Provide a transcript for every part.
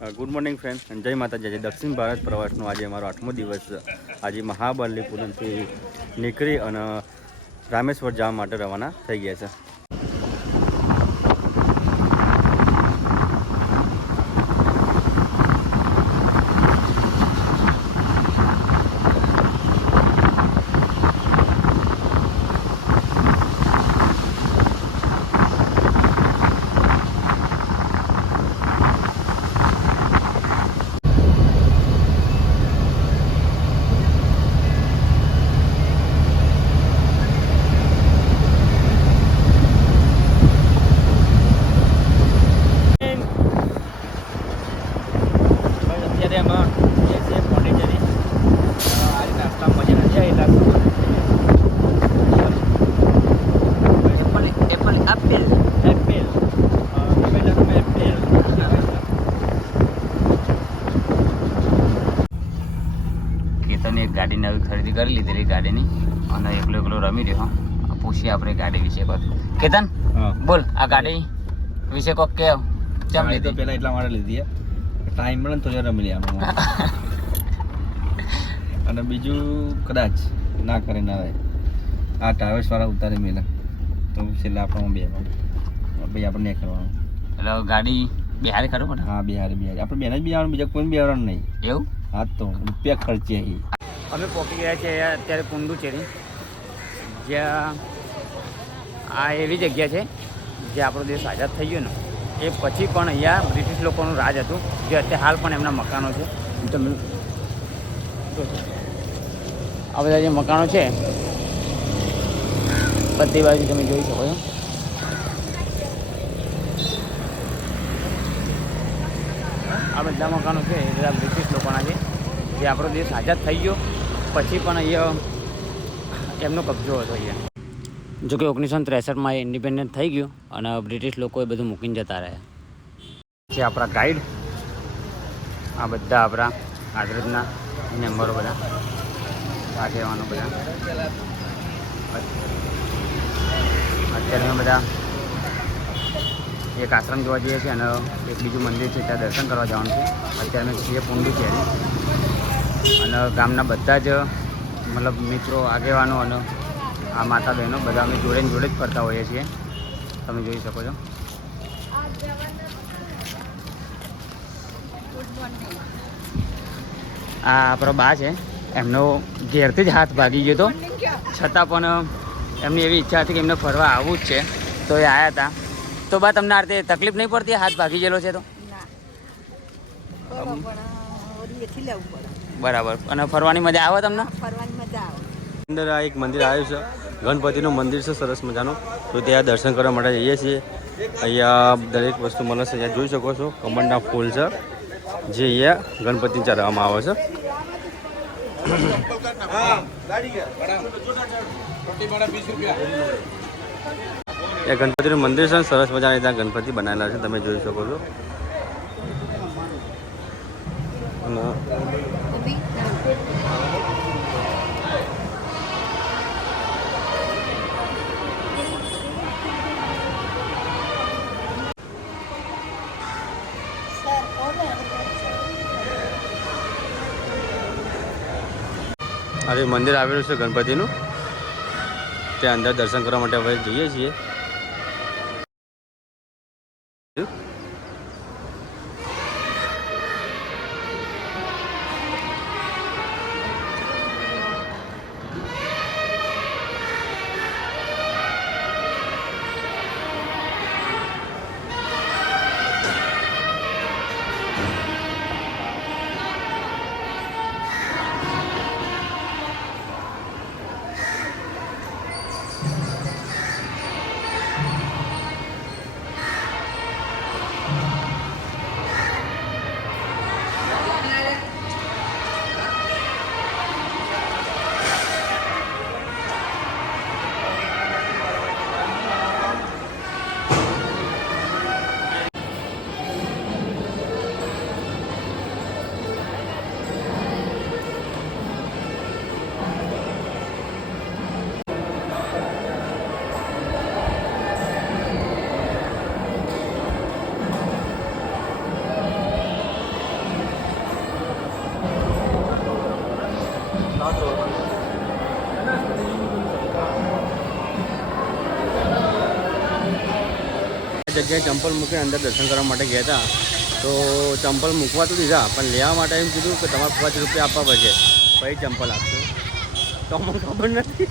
Good morning friend, જય માતાજી. આજે દક્ષિણ ભારત પ્રવાસનો આજે અમારો 8મો દિવસ. આજે મહાબલીપુરમથી નીકળી અને રામેશ્વર જવા માટે રવાના થઈ ગયા છે. કેતને એક ગાડી નવી ખરીદી કરી લીધેલી ગાડીની અને એકલો રમી રહ્યો. પૂછીએ આપણે ગાડી વિશે કોક. કેતન બોલ, આ ગાડી વિશે કોક કે ચમ લીધી? પહેલા એટલા માટે લીધી ટાઈમ મળે ને તો રમી લે અને બીજું કદાચ ના કરે ના રહે આ ટ્રાવેલ્સ વાળા ઉતારી મેલા તો છેલ્લે આપણને બે ભાઈ આપણે નહીં કરવાનું. એટલે ગાડી બિહારી ખરું પડે? હા બિહારી આપણે બેન જ બિહારવાનું, બીજા કોઈ બિહારવાનું નહીં. એવું? હા તો રૂપિયા ખર્ચે અહીં. અમે પહોંચી ગયા છીએ અત્યારે પુંડુચેરી, જ્યાં આ એવી જગ્યા છે જે આપણો દેશ આઝાદ થઈ ગયો ને એ પછી પણ અહીંયા બ્રિટિશ લોકોનું રાજ હતું, જે અત્યારે હાલ પણ એમના મકાનો છે. તમે આ બધા જે મકાનો છે બધી બાજુ તમે જોઈ શકો છો. આ બધા મકાનો છે એ બધા બ્રિટિશ લોકોના છે, જે આપણો દેશ આઝાદ થઈ ગયો પછી પણ અહીંયા એમનો કબજો હતો અહીંયા. જોકે 1963માં એ ઇન્ડિપેન્ડન્ટ થઈ ગયું અને બ્રિટિશ લોકોએ બધું મૂકીને જતા રહ્યા છે. આપણા ગાઈડ આ બધા આપણા આદરજના મેમ્બરો બધા આગેવાનો બધા અત્યારે અમે બધા એક આશ્રમ જોવા જઈએ છીએ અને એક બીજું મંદિર છે ત્યાં દર્શન કરવા જવાનું છે. અત્યારે અમે છીએ પુંડુચેરી અને ગામના બધા જ મતલબ મિત્રો આગેવાનો અને આ માતા બહેનો બધા અમે જોડે જ ફરતા હોઈએ છીએ. તમે જોઈ શકો છો. આ આપણો બા છે, એમનો ઘેરથી જ હાથ ભાગી ગયો હતો, છતાં પણ એમની એવી ઈચ્છા હતી કે એમને ફરવા આવવું જ છે તો એ આવ્યા હતા. તો બા તમને આ રીતે તકલીફ નહીં પડતી હાથ ભાગી ગયેલો છે તો? બરાબર. અને ફરવાની મજા આવે તમને? અંદર આ એક મંદિર આવ્યું છે, ગણપતિનું મંદિર છે સરસ મજાનું, તો ત્યાં દર્શન કરવા માટે જઈએ છીએ. અહીંયા દરેક વસ્તુ મળે છે. અહીંયા જોઈ શકો છો કમળના ફૂલ છે જે અહીંયા ગણપતિને ચડાવવામાં આવે છે. એ ગણપતિનું મંદિર છે, સરસ મજાના ત્યાં ગણપતિ બનાવેલા છે, તમે જોઈ શકો છો. આજે મંદિર આવેલું છે ગણપતિનું, ત્યાં અંદર દર્શન કરવા માટે હવે જઈએ છીએ. જગ્યાએ ચંપલ મૂકીને અંદર દર્શન કરવા માટે ગયા હતા. તો ચંપલ મૂકવા તો દીધા, પણ લેવા માટે એમ કીધું કે તમારે 5 રૂપિયા આપવા પડશે, પછી ચંપલ આપશો. તો અમને ખબર નથી,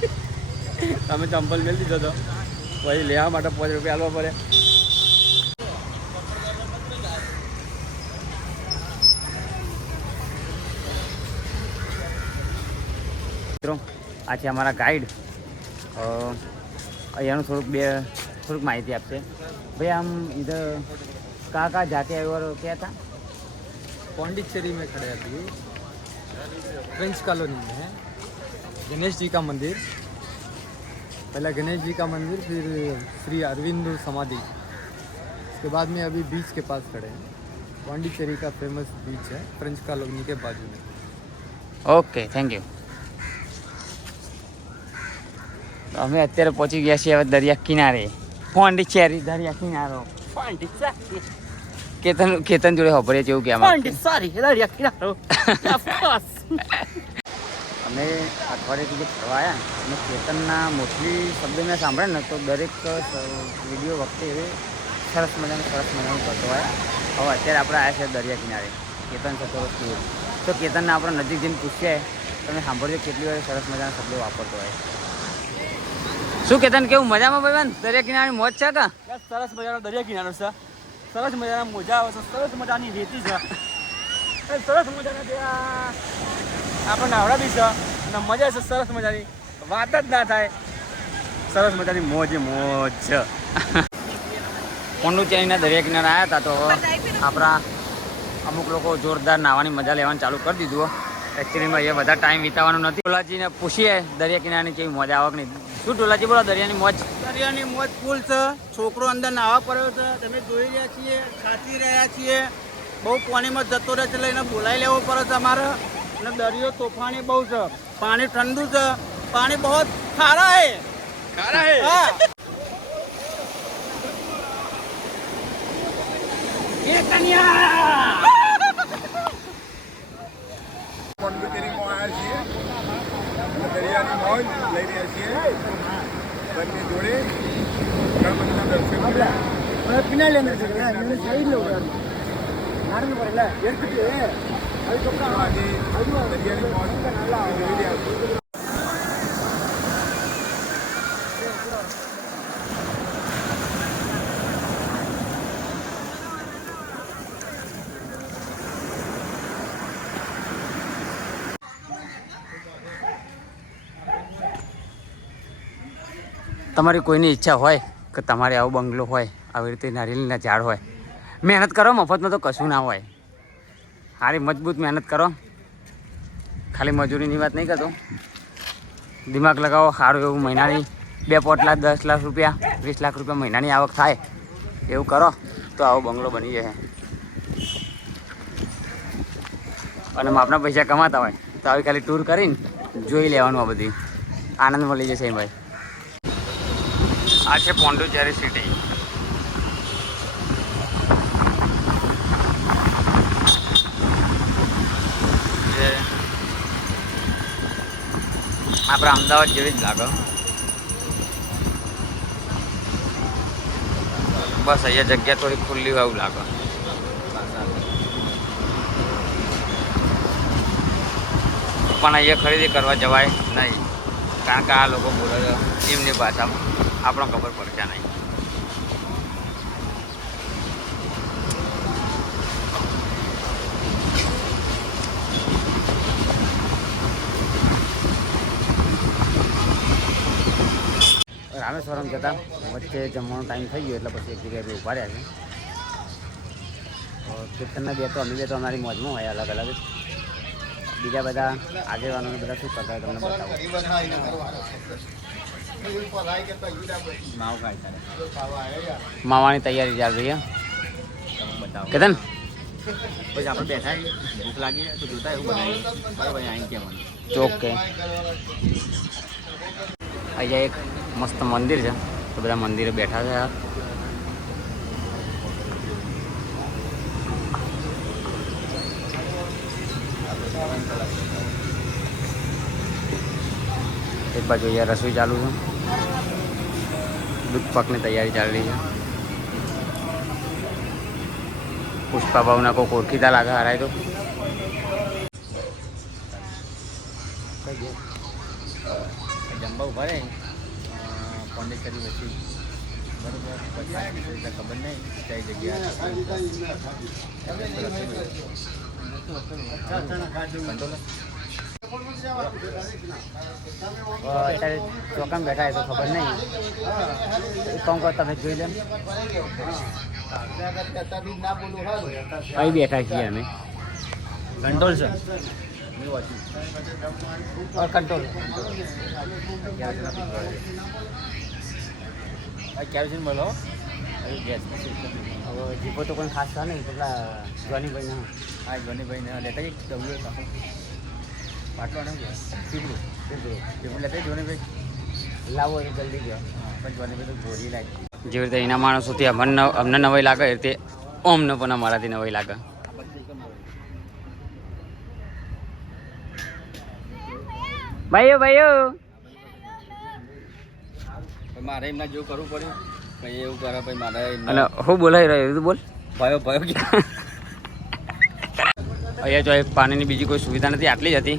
તમે ચંપલ મેળ દીધો હતો, પછી લેવા માટે 5 રૂપિયા આપવા પડે. મિત્રો આ છે અમારા ગાઈડ, અહીંયાનું થોડુંક માહિતી આપશે. भाई हम इधर कहाँ जाते हैं और क्या था? पौंडीचेरी में खड़े हैं अभी, फ्रेंच कॉलोनी में है गणेश जी का मंदिर. पहला गणेश जी का मंदिर, फिर श्री अरविंद समाधि, उसके बाद में अभी बीच के पास खड़े हैं. पौंडीचेरी का फेमस बीच है, फ्रेंच कॉलोनी के बाजू में. Okay, thank you. તો અમે અત્યારે પહોંચી ગયા છીએ હવે દરિયા કિનારે, પોંડિચેરી દરિયા કિનારો. કેતન જોડે ખબર છે એવું કે દરિયા કિનારો. અમે અઠવાડિયેથી જે ફરવા આવ્યા અને કેતનના મોસ્ટલી શબ્દો મેં સાંભળે ને તો દરેક વિડીયો વખતે એ સરસ મજાનું કરતો હોય. હવે અત્યારે આપણે આવ્યા છે દરિયા કિનારે, કેતન ચતુર્થી. તો કેતનને આપણે નજીક જઈને પૂછીએ, તમે સાંભળજો કેટલી વાર સરસ મજાના શબ્દો વાપરતો હોય. શું કેતન, કેવું મજામાં ભાઈ? દરિયા કિનારાની મોજ છે કા? સરસ મજાનો દરિયા કિનારો છે, સરસ મજાના મોજા આવે છે, સરસ મજાની રેતી છે, સરસ મજાના ત્યાં આપણે નાવડા બી છે અને મજા છે સરસ મજાની, વાત જ ના થાય. સરસ મજાની મોજ છે. પોંડિચેરીના દરિયા કિનારે આવ્યા હતા તો આપણા અમુક લોકો જોરદાર નાહવાની મજા લેવાનું ચાલુ કરી દીધું. એકચ્યુઅલીમાં એ બધા ટાઈમ વિતાવવાનું નથી. ટોલાજીને પૂછીએ દરિયા કિનારાની કેવી મજા આવક નહીં. શું ટોલાજી બોલો, દરિયાની મોજ? દરિયાની મોજ ફૂલ છે. છોકરો અંદર નાહવા પડ્યો છે, તમે જોઈ રહ્યા છીએ, ખાંચી રહ્યા છીએ. બહુ પાણીમાં જતો રહે છે એટલે એને બોલાવી લેવો પડે છે અમારે. અને દરિયો તોફાની બહુ છે, પાણી ઠંડુ છે, પાણી બહુ ખારા હે. હા. પોંડિચેરીમાં આવ્યા છીએ અને દરિયાની મોજ લઈ રહ્યા છીએ. બંને જોડે ગણપતિના દર્શન કર્યા. આજે દરિયાની મોજ જોઈ રહ્યા છીએ. તમારી કોઈની ઈચ્છા હોય કે તમારે આવો બંગલો હોય, આવી રીતે નારિયેળના ઝાડ હોય, મહેનત કરો, મફતમાં તો કશું ના હોય. સારી મજબૂત મહેનત કરો, ખાલી મજૂરીની વાત નહીં કરતો. દિમાગ લગાવો, સારું એવું મહિનાની 2 લાખ 10 લાખ રૂપિયા 20 લાખ રૂપિયા મહિનાની આવક થાય એવું કરો તો આવો બંગલો બની જશે. અને માપના પૈસા કમાતા હોય તો આવી ખાલી ટૂર કરીને જોઈ લેવાનું, આ બધી આનંદ મળી જશે ભાઈ. આ છે પોંડિચેરી સિટી. જે આપણે અમદાવાદ જેવી જ લાગે. બસ અહીંયા જગ્યા થોડી ખુલ્લી હોય એવું લાગે. પણ અહીંયા ખરીદી કરવા જવાય નહીં, કારણ કે આ લોકો બોલે છે એમની ભાષામાં, આપણને ખબર પડશે નહીં. રામેશ્વરમ જતા વચ્ચે જમવાનો ટાઈમ થઈ ગયો એટલે પછી એક જગ્યાએ ઊભા રહ્યા છે. કીર્તનના બે તો અમે બે તો અમારી મોજમાં હોય અલગ અલગ. બીજા બધા આગેવાનોને બધા શું કરતા હોય તમને બતાવો. માવાની તૈયારી ચાલી રહી છે. કેતન પછી આપણે બેઠા ભૂખ લાગી તો જોતા એવું બનાવીએ બરાબર અહીં કેમ ચોકે. અહીંયા એક મસ્ત મંદિર છે તો બધા મંદિરે બેઠા છે. એક બાજુ અહીંયા રસોઈ ચાલુ છે, દૂધ પાકની તૈયારી ચાલી રહી છે. પુષ્પા ભાવના કોઈ ઓળખીતા લાગે હારાય તો જમવા ઉભા રહે પોંડિચેરી વચ્ચે બરોબર પછી ખબર નહીં કઈ જગ્યા અત્યારે ચોકામ બેઠા એ તો ખબર નહીં કોણ કહો તમે જોઈ લે અહીં બેઠા છીએ અમે કંટ્રોલ છે કંટ્રોલ કેરોસીન બોલો ગેસ હવે જીપો તો કોઈ ખાસ નહીં પેલા જોનીભાઈ ના હા જોનીભાઈને લેતા જઈ ડબલ્યુ પાછો પાટલો નહીં પીપળું પીપળું લેતા જોનીભાઈ લાવો એ જલ્દી ગયો પણ જોનીભાઈ તો ગોળી લાગી જેવી રીતે એના માણસોથી અમને નવાઈ લાગે એ રીતે ઓમને પણ અમારાથી નવાઈ લાગે ભાઈઓ મારે એમના જેવું કરવું પડ્યું પછી એવું કરે પછી મારે અને હું બોલાઈ રહ્યો તું બોલ ભયો અહીંયા જો પાણીની બીજી કોઈ સુવિધા નથી આટલી જ હતી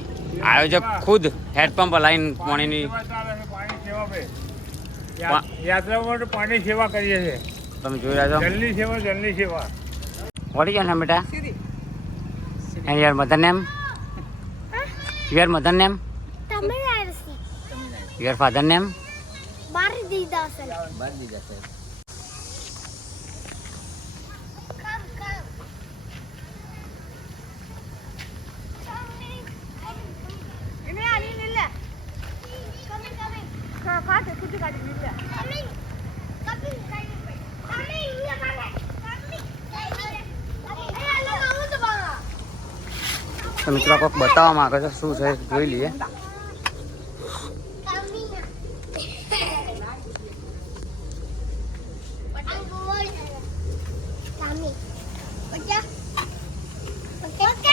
આયોજક ખુદ હેડપંપ લાઈન પાણીની યાત્રા માટે પાણી સેવા કરીએ છીએ તમે જોઈ રહ્યા છો જલની સેવા વોટ ઇઝ યોર નેમ બેટા and your mother name your mother name Tamil your father name Bharathidasan. બાદ દીધા છે Ini ani nilla. Coming. Kaate kudu kaate nilla. Coming. Coming. Iya kaate. Coming. Hello આવું તો બા. તો મિત્રો કોઈક બતાવવા માંગે છે શું છે જોઈ લઈએ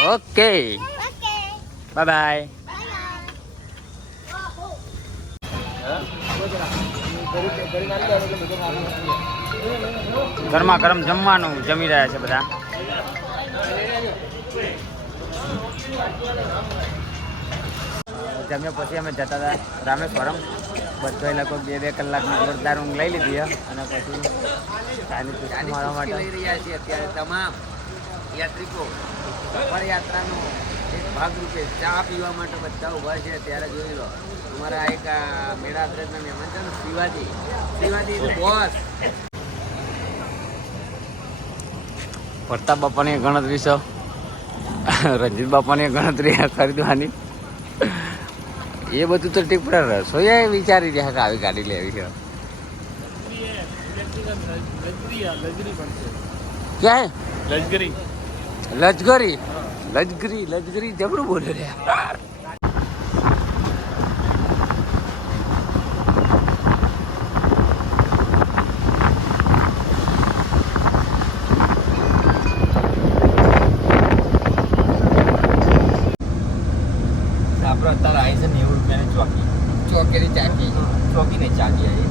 ઓકે બાય બાય ગરમા ગરમ જમવાનું જમી રહ્યા છે બધા જમ્યા પછી અમે જતા હતા રામેશ્વરમ બધા લગભગ 2 કલાકની જોરદાર ઊંઘ લઈ લીધી અને પછી મારવા માટે લઈ રહ્યા છીએ અત્યારે તમામ યાત્રિકો સફર યાત્રાનો એક ભાગરૂપે ચા પીવા માટે બધા ઊભા છે ત્યારે જોઈ લો અમારા એક મેળા અદ્રેજના મહેમાન છે ને શિવાજી બોસ પ્રતાપ બાપાની ગણતરી છે રંજીત બાપાની ગણતરી ખરીદવાની એ બધું તો ઠીક પડે રસોઈ વિચારી રહ્યા કે આવી ગાડી લેવી છે ક્યાં લજગરી જબરું બોલે રહ્યા આપણે અત્યારે આવી છે 90 રૂપિયાની ચોકીની ચાકી આવી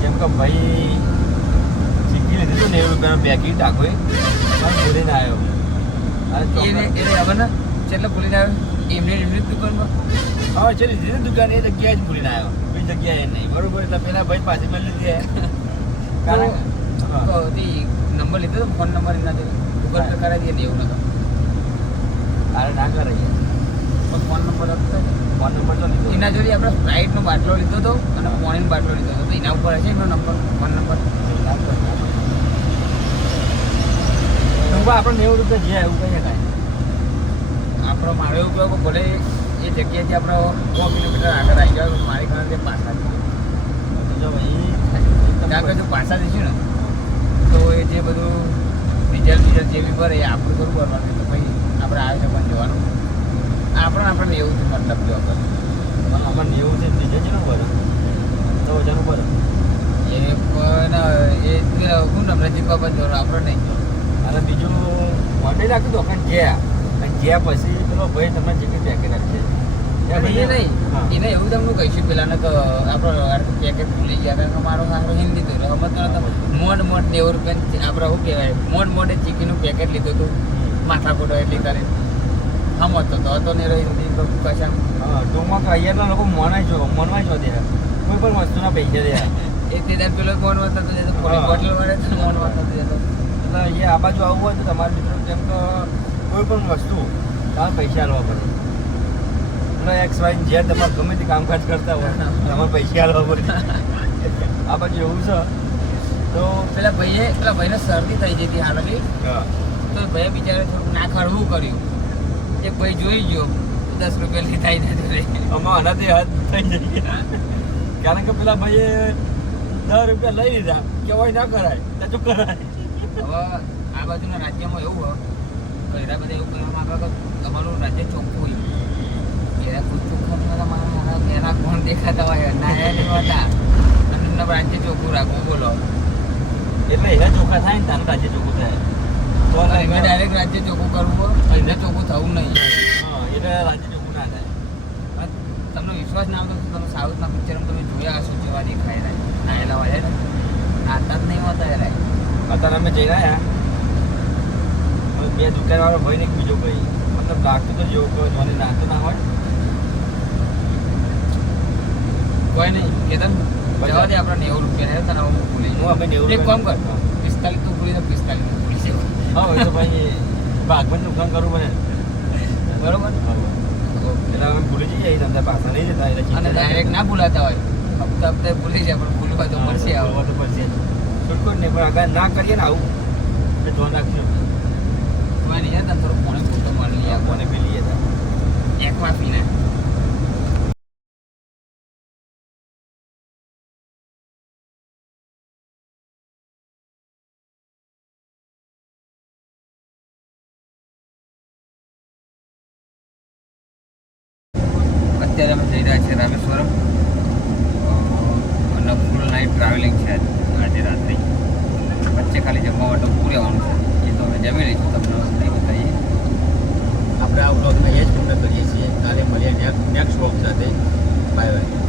જેમ કે ભાઈ શીખી લીધું હતું 90 રૂપિયાનું પેકેટ આખું ભૂલીને આવ્યો એને ખબર ને કેટલો ભૂલીને આવ્યો એમની દુકાનમાં હા છે લીધી દુકાન એ જગ્યાએ જ ભૂલીને આવ્યો બીજી જગ્યાએ નહીં બરોબર એટલે પેલા ભાઈ પાસે મેં લીધી કારણ નંબર લીધો હતો ફોન નંબર એના ગૂગલ પે કરાવી દઈએ એવું નતો અરે ના કરાઈએ પણ ફોન નંબર તો લીધો એના જોડે આપણે સ્પ્રાઇટનો બાટલો લીધો હતો અને પાણીનો બાટલો લીધો હતો તો એના ઉપર હશે એનો નંબર ફોન નંબર આપણે 90 રૂપિયા જે એવું કહીએ કાંઈ આપણો મારો એવું કહો ભલે એ જગ્યાએથી આપણે 100 કિલોમીટર આગળ આવી જાય મારી ઘણા પાછા જો ભાઈ આગળ જો પાછા જઈશું ને તો એ જે બધું ડીઝલ જે બી ભરે એ આપણું થોડું ભરવાનું તો ભાઈ આપણે આવે પણ જવાનું આપણને એવું છે મતલબ જો આપણને એવું છે ડીઝલ છે ને ભરે તો જનું ભરે એ પણ એ હું નમ્રજી બાબત જોડો આપણે નહીં અને બીજું મોડે રાખ્યું હતું આપણે જ્યાં અને જ્યાં પછી પેલો ભાઈ તમને જેટલી પેકેટ આપશે એ નહીં હા. એને એવું તમને કહીશું પેલાને કે આપણે પેકેટ ભૂલી ગયા કારણ કે મારો સારો હિન્દી તો સમજ મોડ 90 રૂપિયા આપણે શું કહેવાય મોડે ચીકીનું પેકેટ લીધું હતું માથાકૂટો એટલી કરી સમજતો તો ને હિન્દી કશા હા ટૂંકમાં અહીંયાના લોકો મનવાય છો દે કોઈ પણ વસ્તુના પૈસા દે એ તે દાડ પેલો મોડ વાતો હતો બોટલ વાળે મોડ વાતો હતો એટલે અહીંયા આ બાજુ આવવું હોય તો તમારા મિત્રો જેમ કે કોઈ પણ વસ્તુ તમારે પૈસા આલવા પડે એટલે એક્સ વાય જે તમારે ગમે તે કામકાજ કરતા હોય તમારે પૈસા આલવા પડે આ બાજુ એવું છે તો પેલા ભાઈને શરદી થઈ જતી હાલની હા તો ભાઈ બિચારે થોડુંક ના ખરવું કર્યું એક ભાઈ જોઈ ગયો 10 રૂપિયા લીધા નથી આમાં આનાથી હાથ થઈ જઈએ કારણ કે પેલા ભાઈએ 10 રૂપિયા લઈ લીધા કેવાય ના કરાય તો કરાય હવે આ બાજુના રાજ્યમાં એવું હોય તો એના બધા એવું કહેવા માંગે કે તમારું રાજ્ય ચોખ્ખું હોય એના કોઈ ચોખ્ખા એના કોણ દેખાતા હોય નાયા નહીં હોતા અને એમના રાજ્ય ચોખ્ખું રાખવું બોલો એટલે એના ચોખ્ખા થાય ને તારું રાજ્ય ચોખ્ખું થાય તો એમાં ડાયરેક્ટ રાજ્ય ચોખ્ખું કરવું હોય એને ચોખ્ખું થવું નહીં હા એટલે રાજ્ય ચોખ્ખું ના થાય અને તમને વિશ્વાસ ના આવતો તો તમે સાઉથના પિક્ચરમાં તમે જોયા હશો જેવા દેખાય રહ્યા નાયેલા હોય ને નાતા જ નહીં હોતા યાર અત્યારે અમે જઈ રહ્યા બે દુકાનવાળો ભાઈ ને એક બીજો ભાઈ મતલબ લાગતું તો જેવું કોઈ મને નાતો ના હોય કોઈ નહીં કે તમે જવા દે આપણે 90 રૂપિયા તને હું ભૂલી હું અમે 90 એક કામ કર 45 તો ભૂલી તો 45 તો ભૂલી છે હા એ તો ભાઈ ભાગમાં નુકસાન કરવું પડે બરોબર એટલે અમે ભૂલી જઈએ એ ધંધા પાછા નહીં જતા એટલે અને ડાયરેક્ટ ના ભૂલાતા હોય હપ્તા ભૂલી જાય પણ ભૂલવા તો મળશે આવવા તો પડશે છૂટકો જ નહીં પણ આગળ ના કરીએ ને આવું એટલે ધ્યાન રાખજો કોઈ નહીં યાર થોડું પાણી ફૂટો મળી લે કોને પેલી હતા એક વાર પીને અત્યારે અમે જઈ રહ્યા છીએ રામેશ્વરમ અને ફૂલ નાઇટ ટ્રાવેલિંગ છે આજે રાત્રે વચ્ચે ખાલી જમવા માટે પૂરું રહેવાનું છે એ તો અમે જમી લઈશું તમને નહીં બતાવીએ આપણે આ વ્લોગ અહીંયા જ પૂર્ણ કરીએ છીએ કાલે મળીએ નેક્સ્ટ વ્લોગ સાથે બાય બાય